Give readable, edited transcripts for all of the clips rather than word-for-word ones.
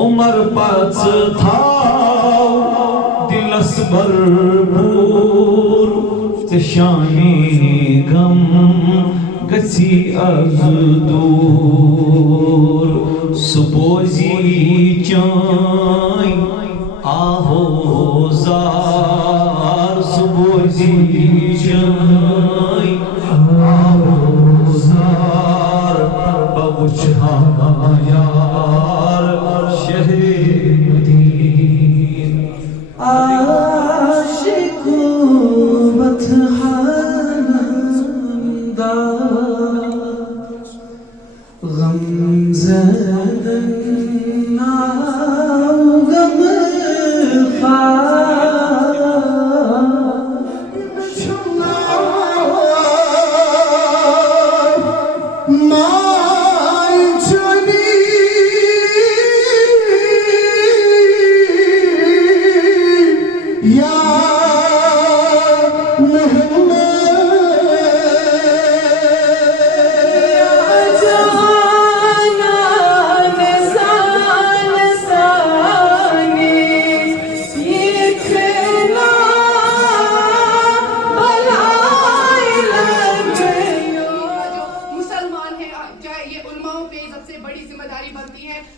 عمر پاس تھاو دلس برپور تشانی غم گسی از دور سپوزی چائیں آہو زار سپوزی چائیں آہو زار بوچھا یار شہر مدین عاشق بتحاندہ غم زدن غم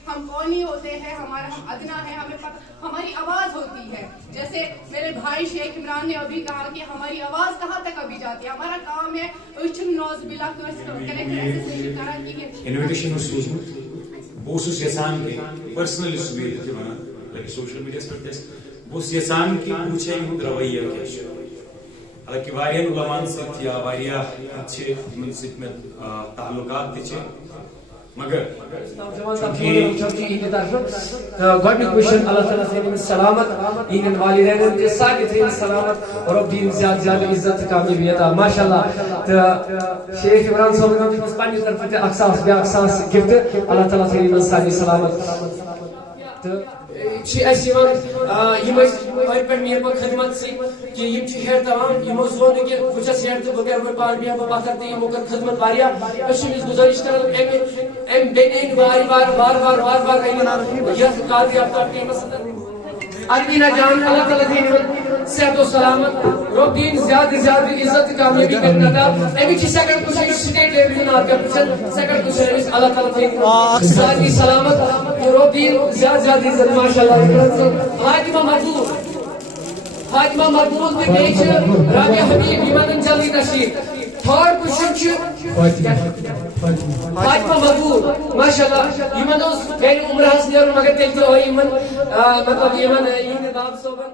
ہم کون ہی ہوتے ہیں، ہم ادنا ہے، ہمیں ہماری آواز ہوتی ہے. جیسے میرے بھائی شیخ عمران نے ابھی کہا کہ ہماری آواز کہاں تک ابھی جاتی ہے. ہمارا کام ہے انویٹیشن بہت یژھان کہ پرسنلی سوشل میڈیا پہ بہت یژھان کہ وچھے یہد رویہ کیا حالانکہ واریاہ علمان ست یا واریاہ تعلقات تھے مگر گوشن اللہ تعالیٰ تھین سلامت ان والدین کے سارے تھین سلامت اور رب دین زیادہ زیادہ عزت کامیابی عطا ماشاء اللہ. تو شیخ عمران صاحب نے پنہ طرف اخساس بیاکھ ساس گفٹ اللہ تعالیٰ تھین سارے سلامت. تو مہربان خدمت سی کہ ہیر تمام زون کہ بہت ہیر تو بغیر پان بیاہ بہ پتھر تو یمو کر خدمت واریاہ گزارش کران ام بین وار وار وار وار وار وار یتھ قادر یافتہ ٹیمس ارمینا جان اللہ تعالیٰ دین صحت و سلامت رب دین زیادہ زیادہ عزت کامیابی کرنا تھا امی کی سیکنڈ پوزیشن اسٹیٹ لیول نات کا سیکنڈ پوزیشن اللہ تعالیٰ دین زیادہ سلامت رب دین زیادہ زیادہ عزت ماشاءاللہ. حاجمہ مقبول کے بیچ رابعہ حبیب یمن جلدی تشریف. تھرڈ پوزیشن حاجمہ مقبول ماشاءاللہ یمن غیر عمرہ نیرو مگر تیل تو مطلب یمن یونی باب صوبن